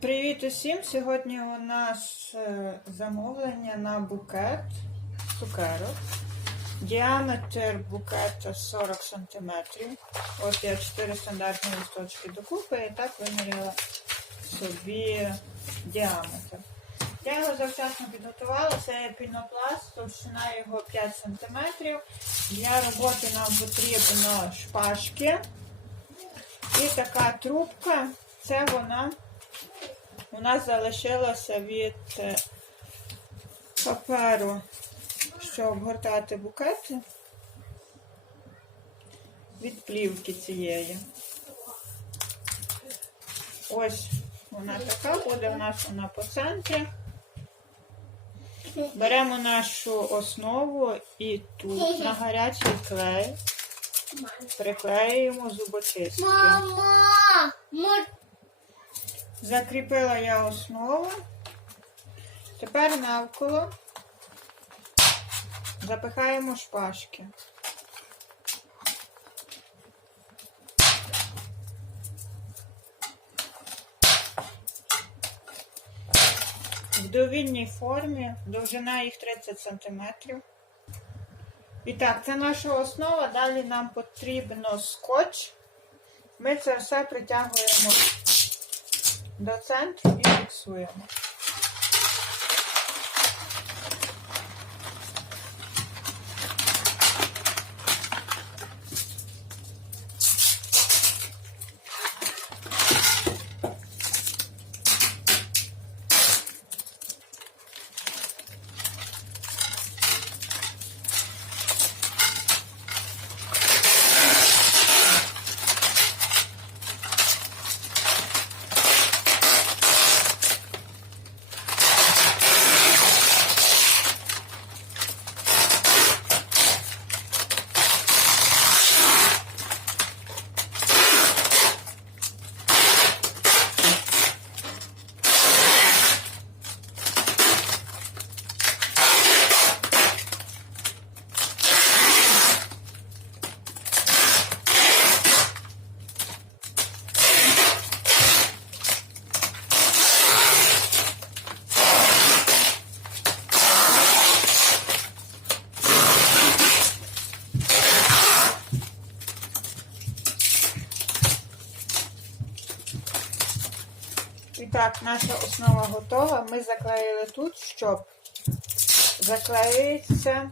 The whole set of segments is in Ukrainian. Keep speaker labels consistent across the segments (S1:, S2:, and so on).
S1: Привіт усім! Сьогодні у нас е, замовлення на букет цукерок. Діаметр букета 40 см. От я 4 стандартні листочки докупи і так виміряла собі діаметр. Я його завчасно підготувала, це є пінопласт, товщина його 5 см. Для роботи нам потрібно шпажки. І така трубка, це вона у нас залишилося від е, паперу, щоб обгортати букети від плівки цієї. Ось вона така буде, у нас вона по центрі. Беремо нашу основу і тут на гарячий клей приклеюємо зубочистки.
S2: Мама!
S1: Закріпила я основу. Тепер навколо запихаємо шпажки. В довільній формі, довжина їх 30 см. І так, це наша основа. Далі нам потрібно скотч. Ми це все притягуємо до центру і фіксуємо. І так, наша основа готова. Ми заклеїли тут, щоб заклеїться,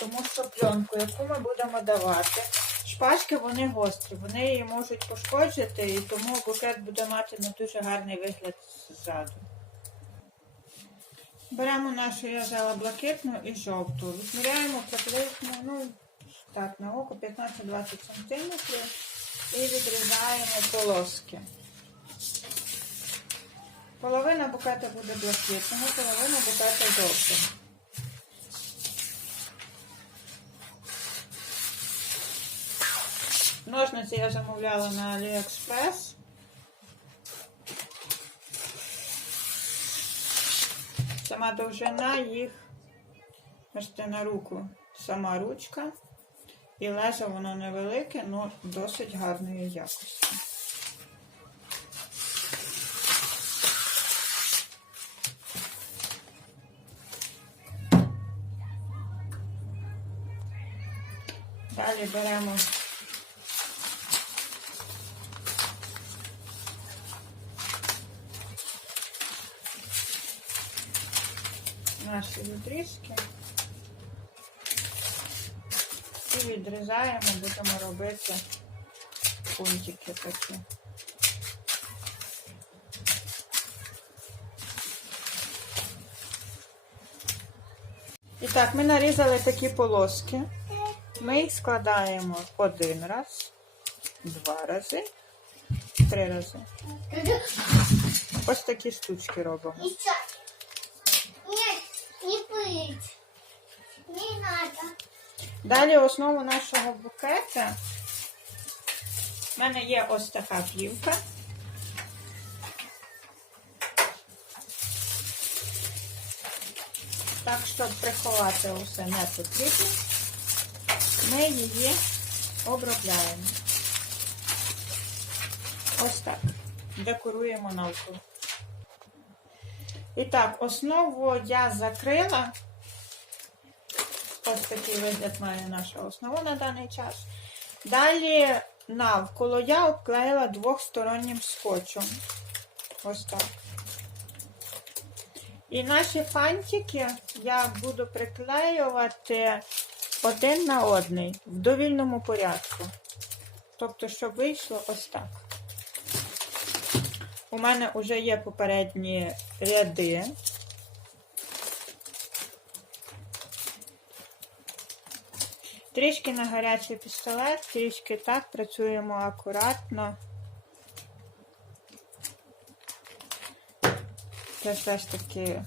S1: тому що пленку, яку ми будемо давати. Шпажки вони гострі, вони її можуть пошкоджити, і тому букет буде мати не дуже гарний вигляд ззаду. Беремо нашу я блакитну і жовту. Відміряємо приблизно, ну, так, на око 15-20 см і відрізаємо полоски. Половина букета буде блакитного, половина букета жовтого. Ножниці я замовляла на AliExpress. Сама довжина їх, бачите, на руку сама ручка. І лезо воно невелике, але досить гарної якості. Далі беремо наші відрізки і відрізаємо, будемо робити пунктики такі. І так, ми нарізали такі полоски. Ми їх складаємо один раз, два рази, три рази. Ось такі штучки робимо.
S2: Нет, не быть. Не надо.
S1: Далі основу нашого букета. У мене є ось така плівка. Так, щоб приховати усе не потрібно, ми її обробляємо. Ось так. Декоруємо навколо. І так, основу я закрила. Ось такий вигляд має наша основа на даний час. Далі навколо я обклеїла двохстороннім скотчем. Ось так. І наші фантики я буду приклеювати один на одний в довільному порядку. Тобто, щоб вийшло ось так. У мене вже є попередні ряди. Трішки на гарячий пістолет, трішки так, працюємо акуратно. Це все ж таки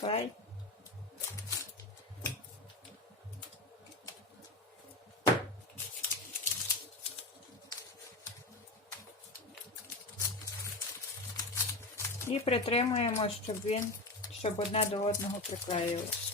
S1: клей. І притримуємо, щоб він, щоб одне до одного приклеїлось.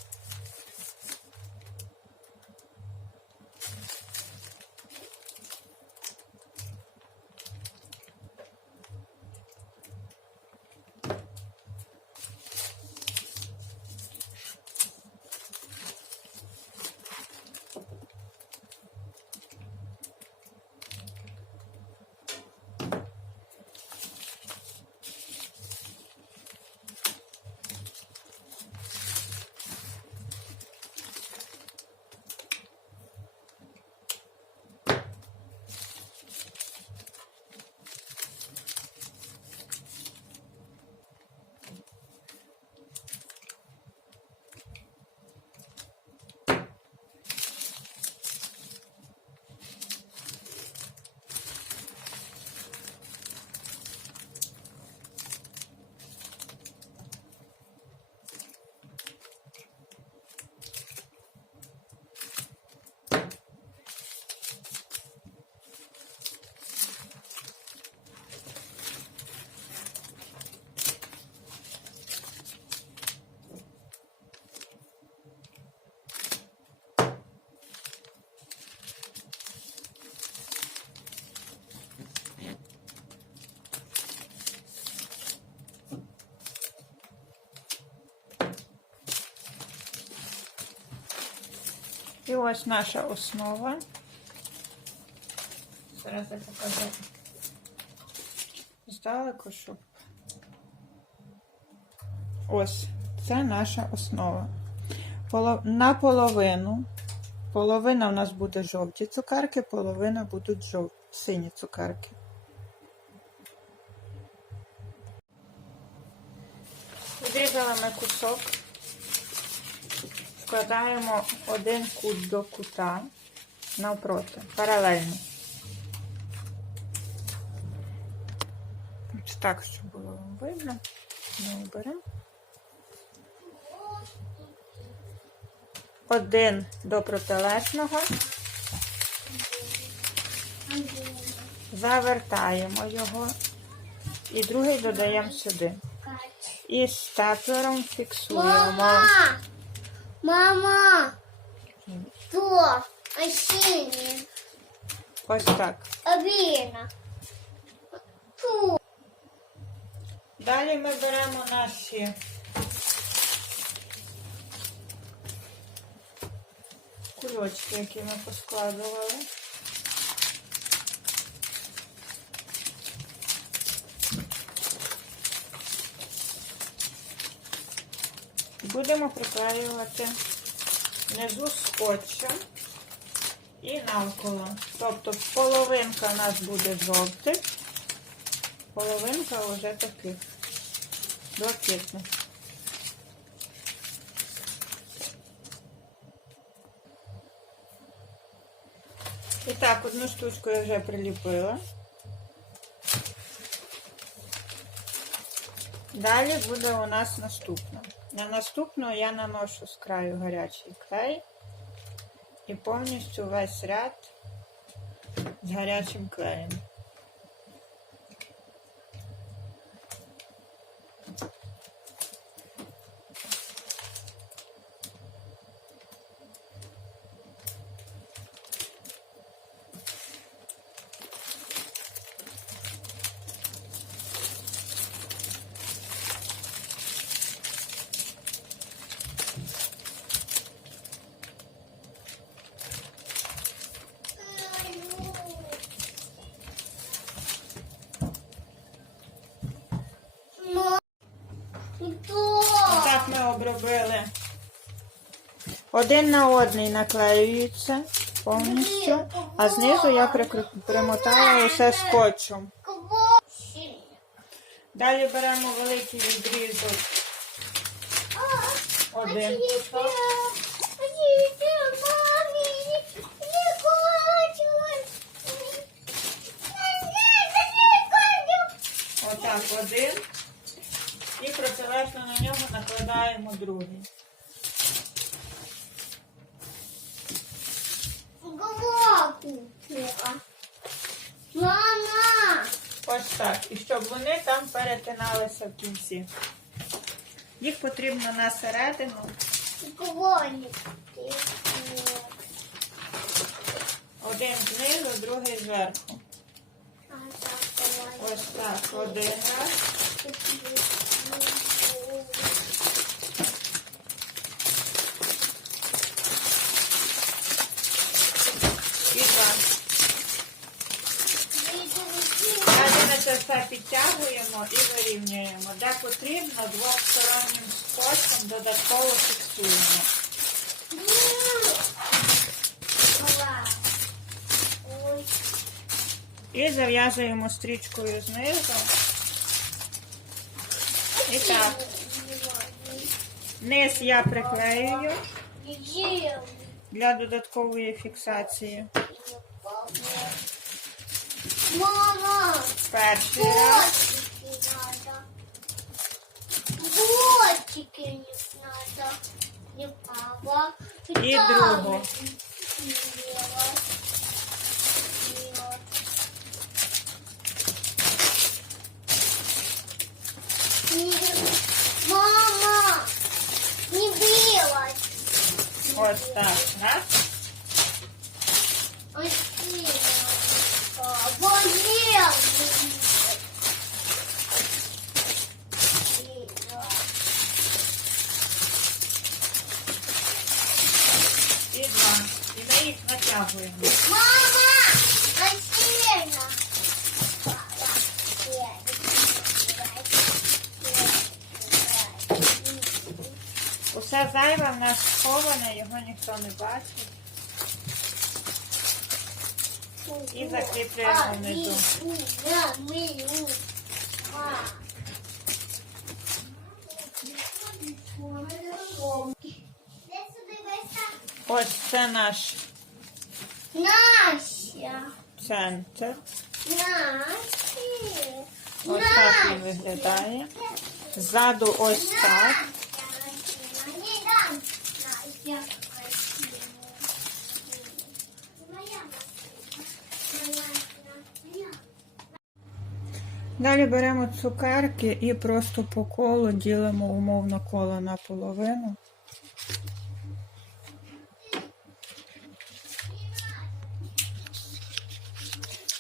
S1: І ось наша основа. Зараз я покажу здалеку, щоб. Ось, це наша основа. Поло- Наполовину. Половина у нас буде жовті цукерки, половина будуть жов... сині цукерки. Відрізали ми кусок. Вкладаємо один кут до кута навпроти, паралельно. Ось так, щоб було видно. Ми оберемо. Один до протилежного. Завертаємо його і другий додаємо сюди. І стаплером фіксуємо.
S2: Мама! то осіння.
S1: Ось так.
S2: Обина. Фу.
S1: Далі ми беремо наші кульочки, які ми поскладували. Будемо приклеювати внизу скотчем і навколо. Тобто половинка у нас буде жовтих, половинка вже таких блакитних. І так, одну штучку я вже приліпила. Далі буде у нас наступна. На наступну я наношу з краю гарячий клей і повністю весь ряд з гарячим клеєм. Зробили. Один на одний наклеюється повністю, а знизу я примотала усе скотчем. Далі беремо великий відрізок. Один. Отак один. І на нього накладаємо другий.
S2: Мама!
S1: Ось так. І щоб вони там перетиналися в кінці. Їх потрібно на середину. Один знизу, другий зверху. Ось так. Один раз. Це все підтягуємо і вирівнюємо. Де потрібно, двостороннім скотчем додатково фіксуємо. І зав'язуємо стрічкою знизу. І так, низ я приклеюю для додаткової фіксації.
S2: Мама!
S1: Перший раз.
S2: Бортики не папа.
S1: И другу.
S2: Мама! Не белать.
S1: Ось так. Раз.
S2: Болел.
S1: І два. І ми їх натягуємо.
S2: Мама!
S1: Усе зайве в нас сховане, його ніхто не бачить. І закріплюємо внизу. Ось це наш
S2: Настя!
S1: центр. Ось так він виглядає. Ззаду ось так. Далі беремо цукерки і просто по колу ділимо умовно коло на половину.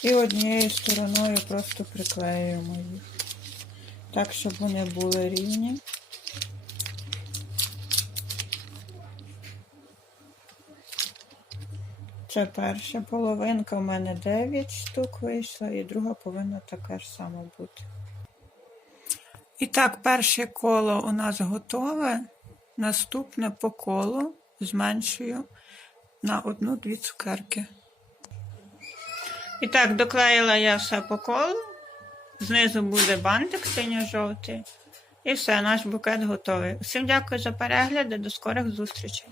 S1: І однією стороною просто приклеюємо їх. Так, щоб вони були рівні. Це перша половинка, у мене 9 штук вийшло, і друга повинна така ж сама бути. І так, перше коло у нас готове. Наступне по колу зменшую на одну-дві цукерки. І так, доклеїла я все по колу. Знизу буде бантик синьо-жовтий. І все, наш букет готовий. Усім дякую за перегляди, до скорих зустрічей.